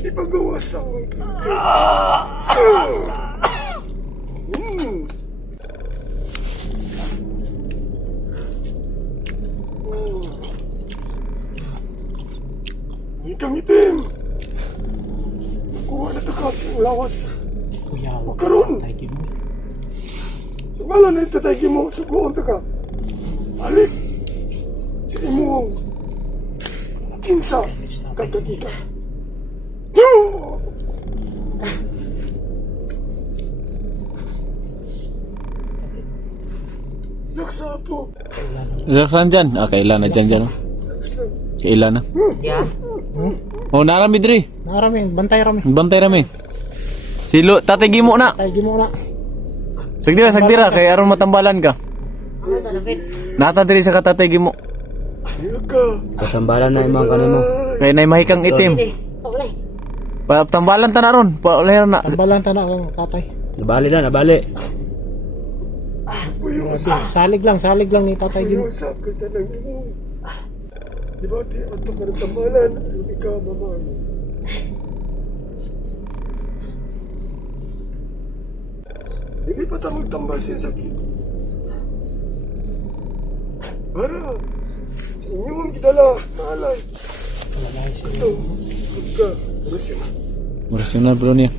Ipagawasan mo. Itim. Nakuha na ito kasi ang lawas. Kuya, huwag Karon. tayo mo. Sa ngalan na ito tayo mo, suguan ka. Balik. Sige mo. Kinsa. Kagagika. Laksa po. Ilan dyan? Ah, kailan na dyan. Kailan na? Yeah. Oh, narami diri. Narami, bantay rami. Bantay rami. Silo, tatay gimo na. Tayo mo na. Sagdira, kay aron matambalan ka. Nata diri sa katatay gimo. Katambalan na imong kanimo. Kay nay mahikang itim. Tambalan ta na ron. Paulay na. Tambalan ta na ang tatay. Nabali. Grabe, salig lang ni tatay Gimo. Usap ka na lang mo. Di ba di ato ka ng tambalan? Hindi ka mamang. Hindi pa tayo magtambal siya sakit. Para. Inyong gidala. Naalay. Ito. Pagka. Rasin. Murasyonal bro niya.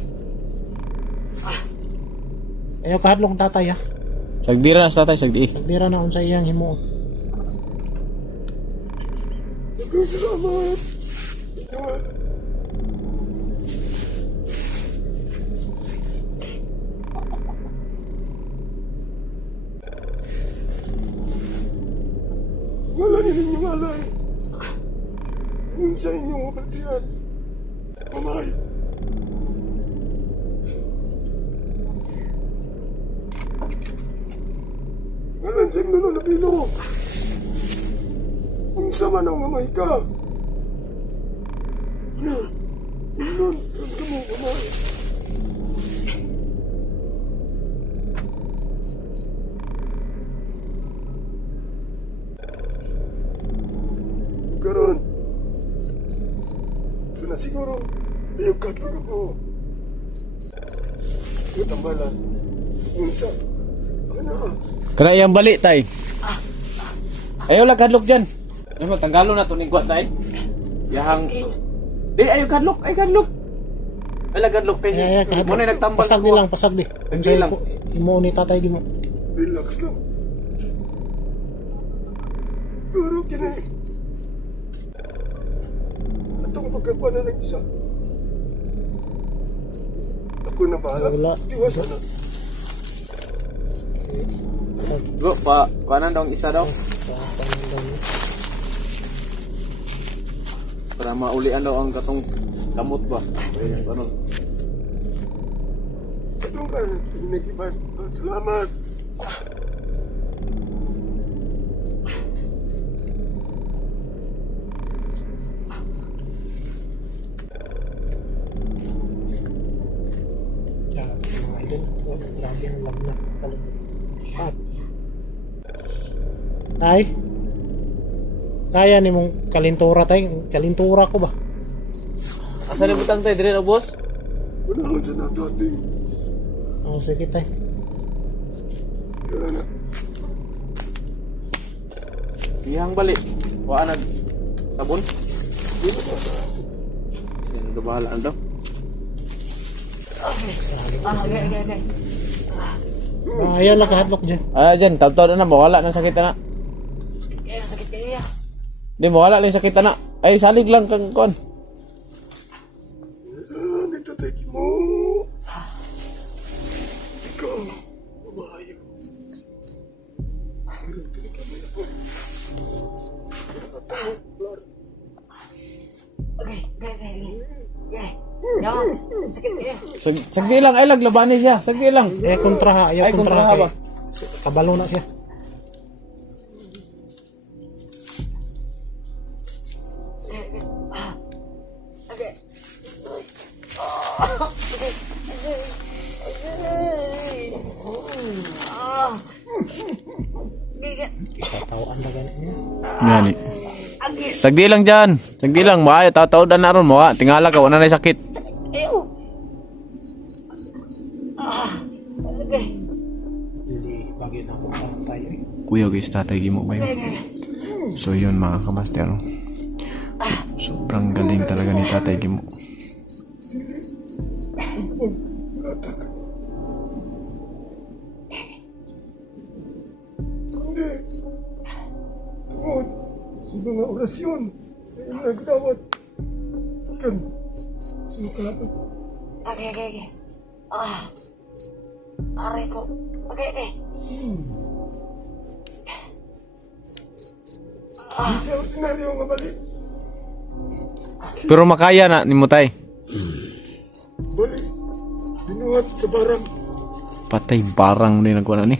Ayaw kahadlong tatay ha. Sagdira na sa tatay, sagdi. Sagdira na unsa iyang himo. Salamat. Wala nilang malay. Yun sa inyong kapatian. Mamay. Ngalan sa inyo na pino. Kung sama ng mamay ka. Inon, ang kamo mamay. Karon. Ito na siguro. Ayaw ka po. Ito tambalan. Yung isa. Ano? Kana iyang bali tay. Ayaw lang kadlok dyan. Ano, tanggalo na to ni Gwat tay. Yahang. Di, ayaw kadlok. Ay kadlok. Ala kadlok tay. Mo na nagtambal. Pasag di. Pasag lang. Himo ni tatay Gimo. Relax lang. Pero kinay. Atong pagkakuha na ng isa. Ako na bahala. Wala. Iwasan na. Bro, kuanan daw ang isa daw. Para maulian daw ang katong kamot ba. Ayun ano. Katong ka. Pinagiban. Salamat. Grabe ang lagnat talaga. Tay? Kaya ni mong kalintura tay? Kalintura ko ba? Asa ni butang tay dire na boss? Wala ko sa natating. Oh, sige tay. Yan na. Iyang bali. Wa nag tabon. Sino do bahala daw? Ayaw lang kahadlok dyan. Ah, dyan, taw-taw na mawala ng sakit na. Sakit kaya. Di mawala lang sakit na. Ay, salig lang kang kon. Nagtatay mo. Ikaw. Mabahayo. Okay. Yan. Sakit kaya. Sagdi lang, ay laglabanin siya. Sagdi lang. Kontra ha. Ayaw Ay, kontra kontra ha. ba? Kabalo na siya. Okay. Katawaan na ganit niya. Ngani. Sagdi lang dyan. Sagdi lang. Mga tataodan na ron mo ha. Tingala ka. Wala na sakit. Ayaw. Okay. Hindi bagay na ako tatay. Kuya guys, tatay gimo ba yun? So yun mga kamaster. Sobrang galing talaga ni tatay gimo. Hindi. Tungod sa mga orasyon na nagdawat. Kan, sumukalapit. Okay. Aray ko. Okay. Hindi sa ordinaryo nga balik. Pero makaya na ni mo tay. Balik. Binuhat sa barang. Patay barang ni nagkuha na ni.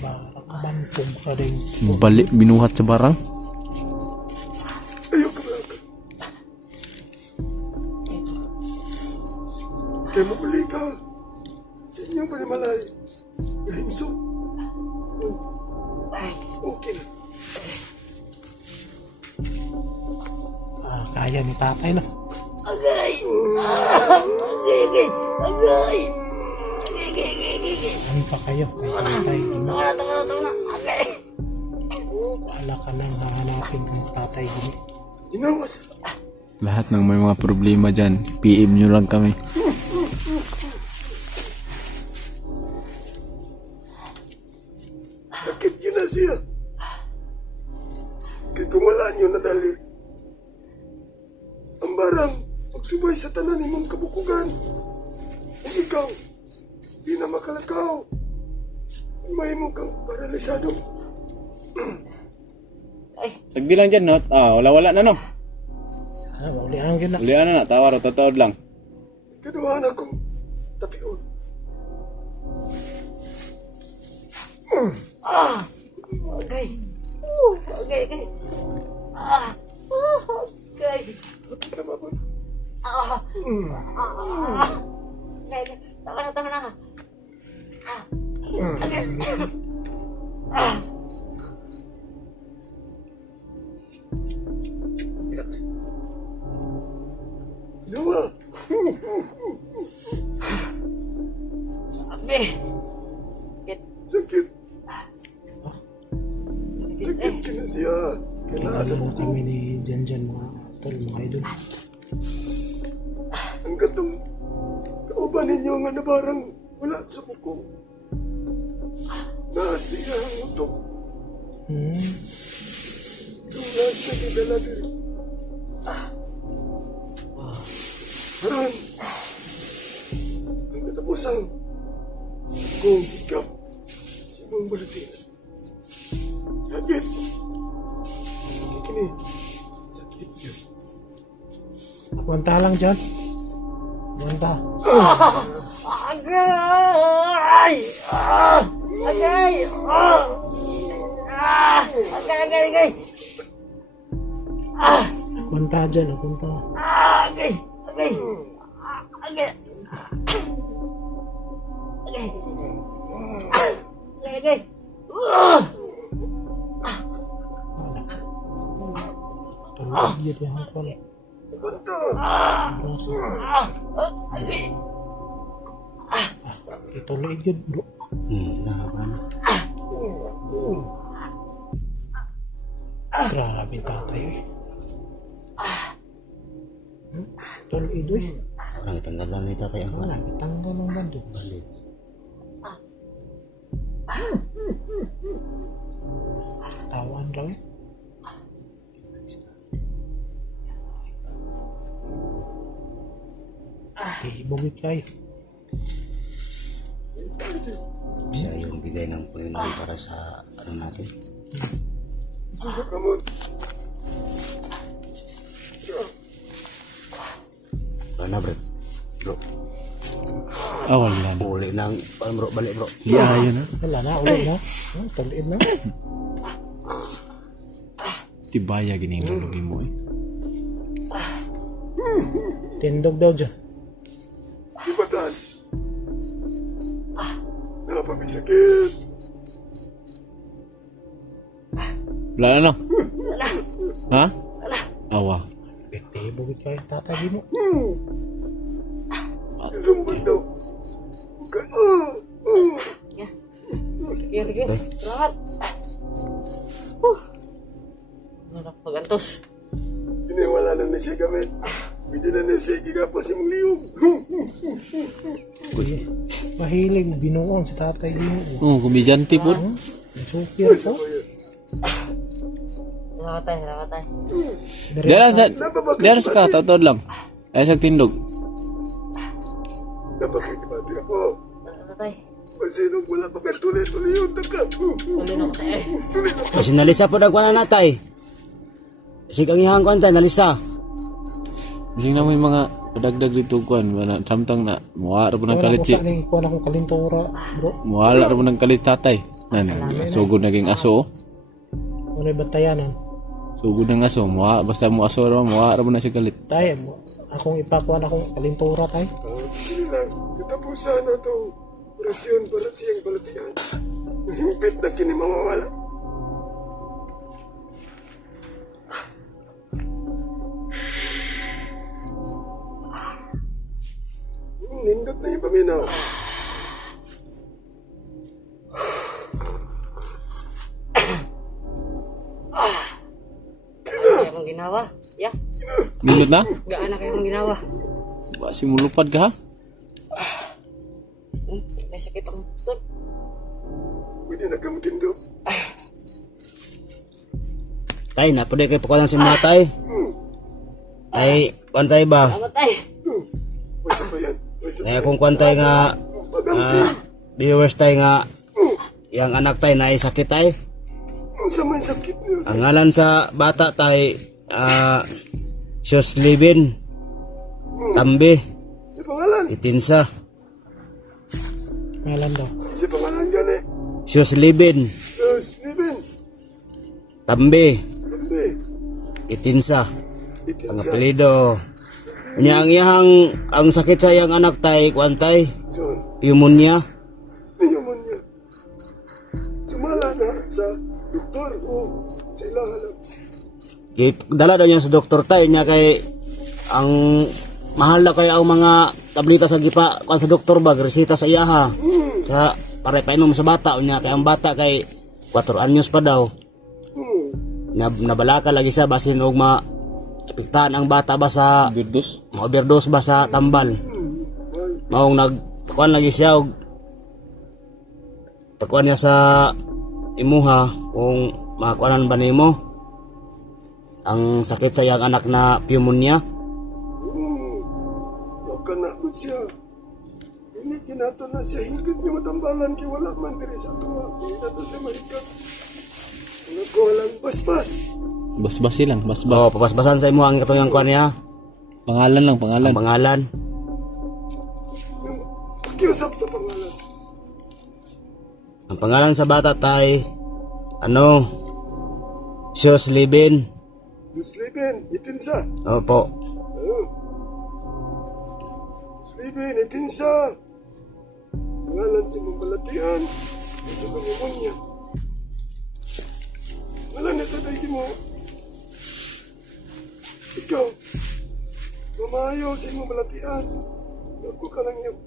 Bantong ka rin. Balik binuhat sa barang. Ayaw ka ba? Kaya mabalik ka. Sa inyong panimalay. Gahinso. Okay na. Kaya ni tatay na. Agay. Agay. Ano pa kayo? Kay tatay. Gimo. Tama na. Agay. Wala ka nang hahanapin ng tatay. Gimo. Inawas. Lahat ng may mga problema dyan, PM nyo lang kami. Sakit yun na siya. Kaya kung wala niyo nadali. Ang barang, pagsubay sa tanan mong kabukugan. Kung ikaw, di na makalakaw. May mo kang paralisado. Sagdi lang dyan, no? Wala na, no? Wala ang gina. Ulian na, tawar o totoo lang. Kaduhan akong tapion. Okay. Okay. Okay. Kita ba ba? Tama na. Yawa. Okay. Sakit. Sakit ka na siya. Kinaasa Ano mo na kami ni Jan mga tol, mga idol. ang gatong kauban ninyo nga na barang wala sa buko. Nasiya ang utok. Tulad na nidala diri. Haran. Ang katapusan. Kung higap. Simong balatin. Sakit. Kini. Sakit yun. Apunta lang dyan. Apunta. Agay! Agay! Agay! Apunta dyan. Apunta. Agay! Agay! Agay! Agay! Tulog yun yung tol. Banta. Rasa. Ituloy yun. Grabe tatay. Tuloy doy. Orang tanggal lang ni tatay ang Wala, tanggal ng bando. Tawan raw eh. Bugit kayo. siya yung bigay ng Panginoon para sa ano natin. Sige ka mo. Wala na bro. Bro, Wala na. uli nang bro, balik bro. Liayo na. Wala na, ulit na. Tuloy na. Tibaya gini yung lulugi mo eh. Tindog daw dyan. Di batas. Napamisakit. Wala na, no? Ha? Awa. Epebo gid kay tatay mo. Sumbot daw. Bukan. Sige, sige. Salamat. Anak pagantos. Wala na siya gamit. Hindi na siya gigapos yung liyog. Mahilig binuang si tatay mo. Oh, kumidyante po. Super ko. Salamat tayo, salamat tayo. Diyan sa katotod lang. Ay sa tindog. Napakikipati ako. Salamat tayo. Masinong wala pa ka tuloy-tuloy yung taka. Tuloy na ko tayo. Kasi nalisa po nagkuhan na natay. Kasi kang ihang kuhan tayo, nalisa. Bising na mo yung mga padagdag dito kuan. Samtang na muwala po ng kalit si. Sa ning kuan akong kalintura, bro. Muwala po ng kalit tatay. Sugod naging aso. Ano batayanan? Sugod ng aso. Basta mo aso raw, muwala po na si kalit. Tay, akong ipakuan akong kalintura tay. Sige lang. Katapusan na to. Orasyon para siyang balatian. Hingpit na kini mawawala. Nindot na yung paminaw. Kaya mong ginawa. Ya, Minute na? gaan na kayo mong ginawa. Basi mo lupad ka ha? May sakit ang tut. Pwede na kamutindo. Tay, napuday kayo pakuhan si mga tay. Ay, kuhan tayo ba? Salamat tayo. Masa pa yan. Masa Ay, kung kuhan tayo nga, viewers tayo nga, yung anak tayo na sakit tayo. Sa may sakit niyo. Ang ngalan sa bata tay, Sios Libin, Tambi, Si pangalan. Itinsa. Ngalan daw. Si pangalan dyan eh. Sios Libin, Steven. Tambi, Tambi. Itinsa. Itin Ang siya. apelido. Nya ang sakit sa iyang anak tay, kuhan tay, So, pneumonia. pneumonia. Sumala na sa doktor o sa ilahan lang. Dala daw niya sa doktor tayo niya kay ang mahal na kaya ang mga tableta sa gipa kuan sa doktor ba resita sa iyaha sa para painom sa bata niya kay ang bata kay 4 anyos pa daw nabalaka lagi sa basin og apektahan ang bata ba sa Birdos. overdose ba sa tambal maong nagkuan lagi siya og pagkuan niya sa imuha kung makakuanan ba nimo ang sakit sa iyang anak na pneumonia. Baka na ko siya. Hindi kinato na siya. Hinggat niya matambalan kaya wala man diri sa tuwa. Hindi na to siya marikat. Ano ko walang basbas. Bas-basi lang, bas-bas. Oh, papasbasan sa imo ang katong yang kuan niya. Pangalan lang, pangalan. Ang pangalan. Yung pakiusap sa pangalan. Ang pangalan sa bata tay Sios Libin. Muslimin, itinsa. Opo. Muslimin, itinsa. Pangalan sa mong balatian. Sa pneumonia. Wala na tatay mo. Ikaw, mamayo sa imong balatian. Ako ka lang yun.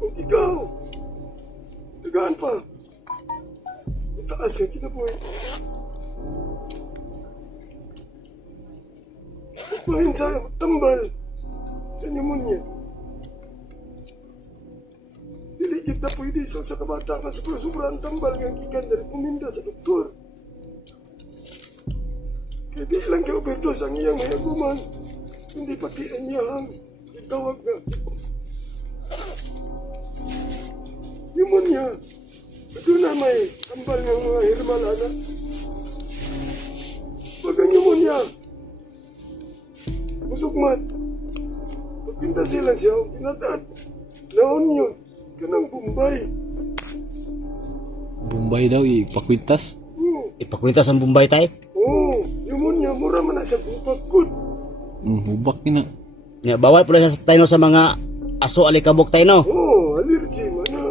Kung ikaw, tagaan pa. Mataas yung kinabuhi. Pagpahin sa tambal sa pneumonia. Diligid na pwede sa kabata nga sobrang tambal nga gikan dari puminda sa doktor. Kaya di lang kay overdose ang iyang mayaguman. Hindi pati ang iyang itawag na pneumonia. Doon na may tambal ng mga hirmalana. Pag ang pneumonia, musugmat. Pagpinta sila siya, pinatad. Naon yun, kanang Bombay. Bombay daw, ipakwintas. Ipakwintas ang Bombay tay. Pneumonia, mura man na sa bupagkod. Hubak yun na. Nya bawal pala sa tayo sa mga aso alikabok tayo no. Allergy man na.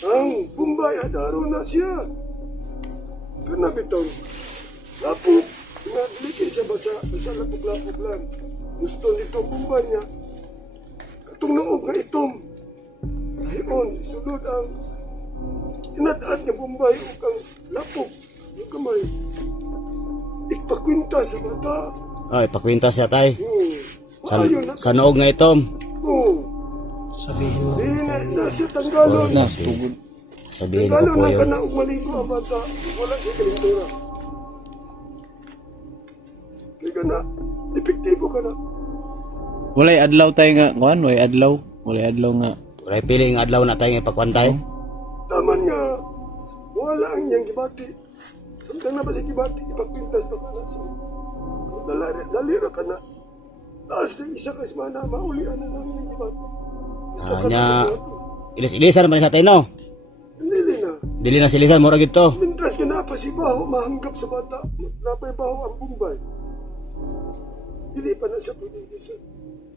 Ang Bombay, adaro na siya. Kana bitaw. Lapok. Naglikid sa basa lapok-lapok lang. Gusto nito bumba niya. Katong noog nga itom. Ayon, sulod ang tinadaan niya bumbay o kang lapok. Yung kamay. Ipakwinta sa mata. Ay, pakwinta siya tay. Maayon na. Sa noog nga itom. Sabihin mo. Dili na siya tanggalon. Sabihin ko Tanggalon po na yun. ka na og maligo ang bata. Wala siya kalintura. Di ka na. Epektibo ka na. Walay adlaw tayo nga, kuan, walay adlaw nga. Walay piling adlaw na tayo ipakwan tayo. Taman nga. Wala ang iyang gibati. Samtang na ba si gibati, ipagpintas na ka na siya. Dalira ka na. Taas na isa ka semana, maulian na lang yung gibati. Gusto ka Nya, na ito. ilis-ilisan naman sa tayo no. Hindi na. Dili na silisan, mura gito. Mintras ka na pa si Baho, mahanggap sa bata. Napay Baho ang bumbay. Hindi pa na siya pag-iisan.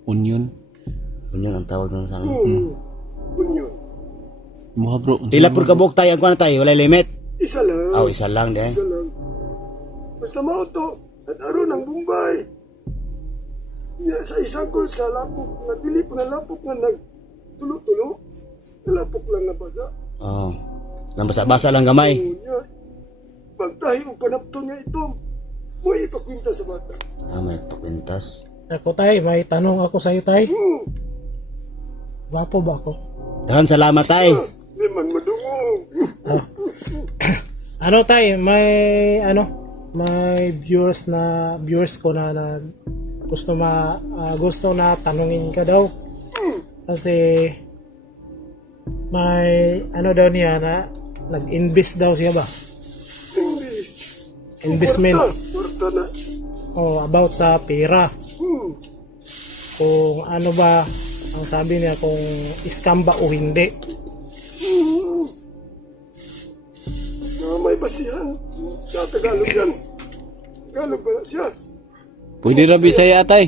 Union. Yun ang tawag nun sa amin. Bunyon. Mga bro. Pila pur kabuk tayo, ang kuwan tayo, walay limit. Isa lang. Aw, isa lang din. Isa lang. Basta mauto, at aron ang bumbay. Sa isang kol sa lapok, nga dili pa nga lapok nga nagtulo-tulo. Lapok lang na baga. Oh. Nang basa-basa lang gamay. Unya. Pagtahi o panapton nga ito, mo ipakwinta sa bata. Ah, may pakwintas. Ako tay, may tanong ako sa'yo tay. Gwapo ba ako? Dahan salamat tayo. Di man madungog. Ano tay, may viewers ko na gusto na tanungin ka daw. Kasi may daw niya na nag-invest daw siya ba? Investment. Porta na. About sa pera. Kung ano ba ang sabi niya, kung scam ba o hindi. May basihan. Sa Tagalog yan. Tagalog ba siya? Pwede ra Bisaya tay.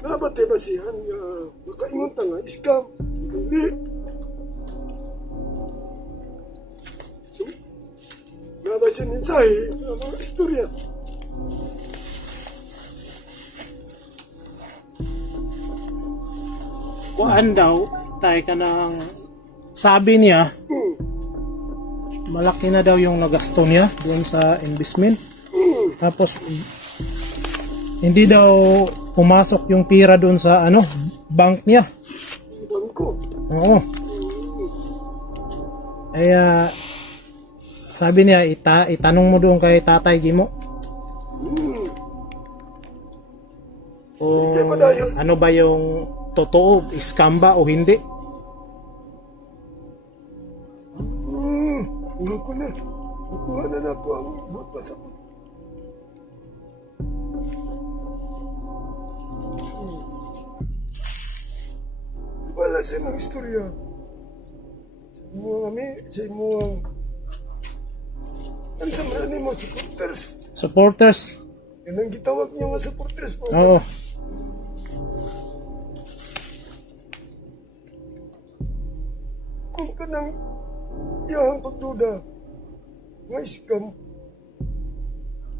Dapat ay basihan niya. Makaingon ta nga, scam. Hindi. Nabay siya mensahe. Mga istorya. Kuan daw, tayo ka ng sabi niya, malaki na daw yung nagasto niya doon sa investment. Tapos, hindi daw pumasok yung pira doon sa bank niya. Bangko. Oo. Kaya, sabi niya, itanong mo doon kay Tatay Gimo. Kung ano ba yung totoo, scam ba o hindi. Ulo ko na. Kukuha na ako ang buot pa sa ko. Wala sa mga istorya. Sa mga ang samrani mo, supporters. Supporters. Yan ang gitawag niyo nga supporters po. Oo. Kung ka nang iyahang pagduda, nga scam,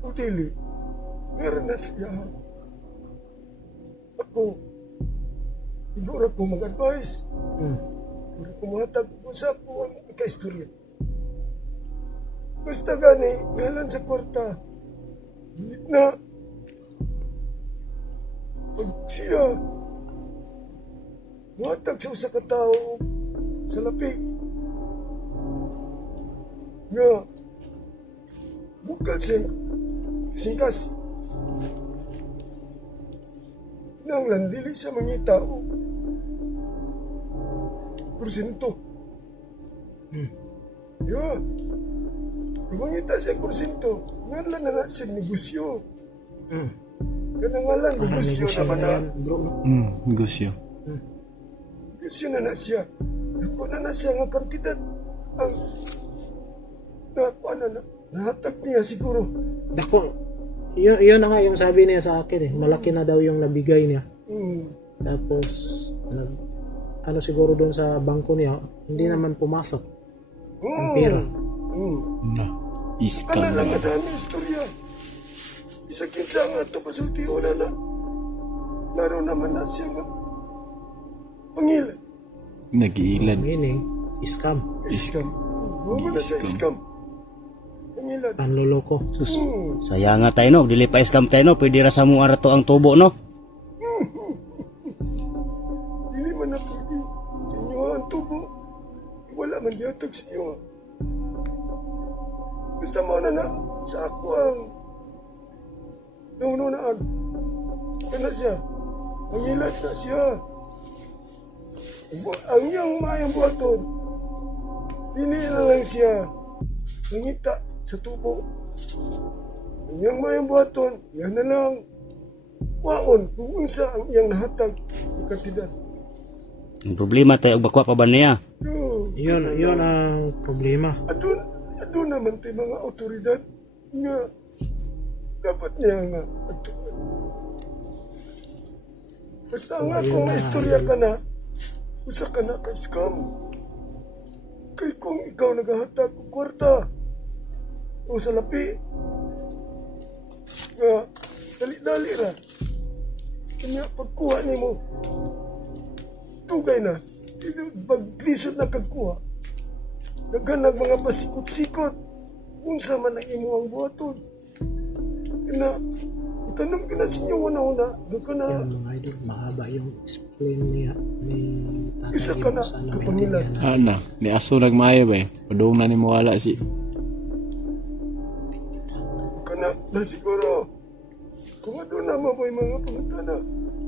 o dili, meron na siya. Ako, siguro ko mag-advise. Siguro ko matag sa ako ang ika-istorya. Basta gani, ngalan sa kwarta, hilit na. Pag siya, matag sa usa ka tao sa lapik. Nga, bukal singkas. Nang landili sa mga tao. Porsyento. Yeah. Kumangita siya porsyento. Ngalan na siya negosyo. Kanangalan negosyo naman na. Bro. Negosyo. Negosyo na siya. Ako na siya nga kantidad. Ang nahatag niya siguro. Dako. Yun na nga yung sabi niya sa akin malaki na daw yung nabigay niya. Tapos siguro doon sa bangko niya hindi naman pumasok ang pera. Na. Iskam Kana lang na. nga dami istorya. Isa kinsa nga ito pasulti una na. Naroon naman na siya nga. Pangilan. Nag-iilan. Meaning, scam. Iskam. Huwag na siya iskam. Pangilan. Panloloko. Sus. Saya nga tayo no, dili pa scam tayo no, pwede ra sa mo arato ang tubo no. Dili man na pwede. Sa inyo ang tubo. Wala man yatag sa inyo. Basta mo na sa ako ang naununaan. Kana siya. Pangilan na siya. Ang iyang mayang buhaton. Dili na lang siya. Nangita sa tubo. Ang iyang mayang buhaton. Yan na lang. Waon kung unsa ang iyang nahatag ng kantidad. Ang problema tayo og bakwa pa ba niya? Yun ang problema. Adun naman tayo mga otoridad nga dapat niya nga agtuan. Basta nga kung maistorya ka na, usa ka na kay scam. Kay kung ikaw naghahatag og kwarta o sa lapi nga dali-dali ra. Kanya pagkuha nimo tugay na. Paglisod na kagkuha. Naghanag mga pasikot-sikot. Unsa man ang imo ang buhaton. Kina, itanong ka na sa inyo una-una. Doon ka na, Mga idol, mahaba yung explain niya ni isa Tatay ka na, Imo sa kapangilan. Ana, ni aso nagmaayo ba eh. Padung na ni mo wala si. Ka na siguro. Kung ano na maboy mga pangutana.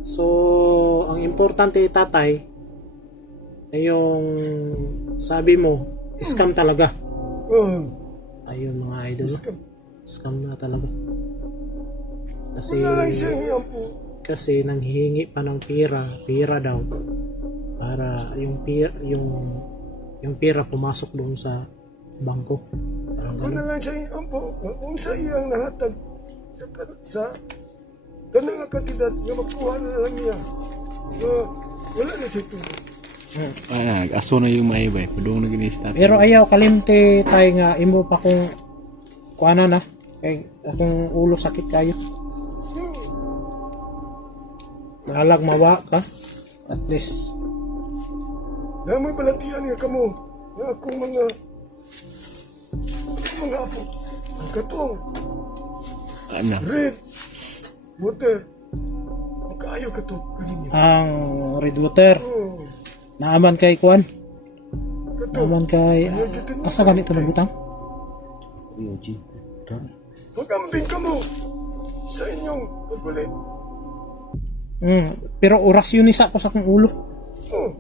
So, ang importante tatay ay yung sabi mo, scam talaga. Ayun mga idol, Scam. scam na talaga. Kasi Wala lang siya ngayon po. kasi nanghihingi pa ng pera daw para yung pera pumasok doon sa bangko. Parang Wala ganun. lang siya ngayon po. Kung sa iyang nahatag sa ganang nga kantidad nga magkuha na lang niya. Wala na siya tuloy. Ana, aso na yung maayo ba eh. Padung na ginis tatay. Pero ayaw kalimti tayo nga imo pa kung kuana na kay akong ulo sakit kayo. Malag mawa ka at least. Na may balatian nga kamo. Nga akong mga apo. Ang katong. Ana. Red. Water. Magkaayo ka to. Kaninyo. Ang red water naaman kay kuan. Kato. Naaman kay asa ganito na butang? Magambing ka mo. Sa inyong pagbulit. Pero oras yun isa ko sa akong ulo. Oh.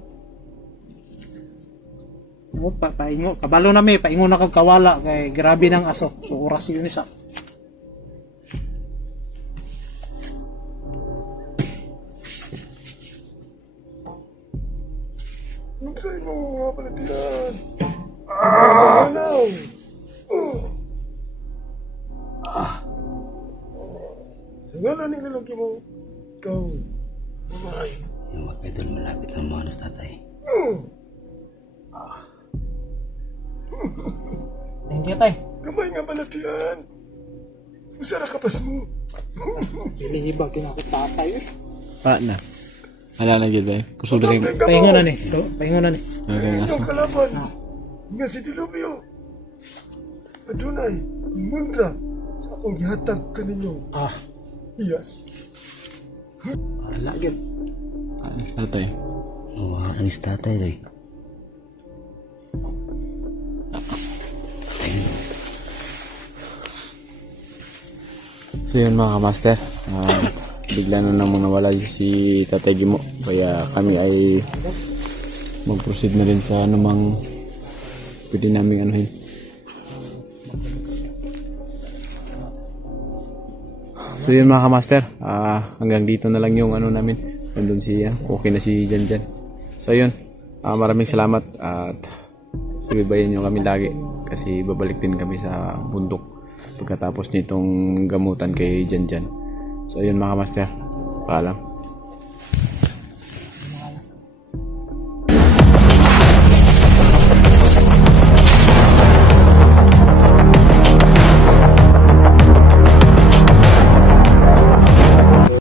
O, paingo. Kabalo na may, paingo na kag kawala kay grabe ng aso. So oras yun isa. Sa imong mga balatian. Ano? Sa ngalan ng lalaki mo, ikaw, mamay. Yung mga idol malapit na mga tatay. Thank you tay. Kamay nga balatian. Usara ka pas mo. Hinihibag yun ako tatay. Na. Wala na gyud ba eh. Kusog na rin. Paingo na ni. Paingo na ni. Ang aso. Ang kalaban. Nga si Dilubyo. Adunay, mundra sa akong gihatag kaninyo. Yes. Wala gyud. Tatay. Oh, ang tatay doy. So yun mga kamaster, bigla na namang nawala si Tatay Gimo, kaya kami ay mag-proceed na rin sa anumang pwede namin anuhin. So yun mga kamaster, hanggang dito na lang yung ano namin, nandun siya, okay na si Janjan. So yun, maraming salamat at subaybayan nyo kami lagi kasi babalik din kami sa bundok pagkatapos nitong gamutan kay Janjan. So ayun mga master, paalam.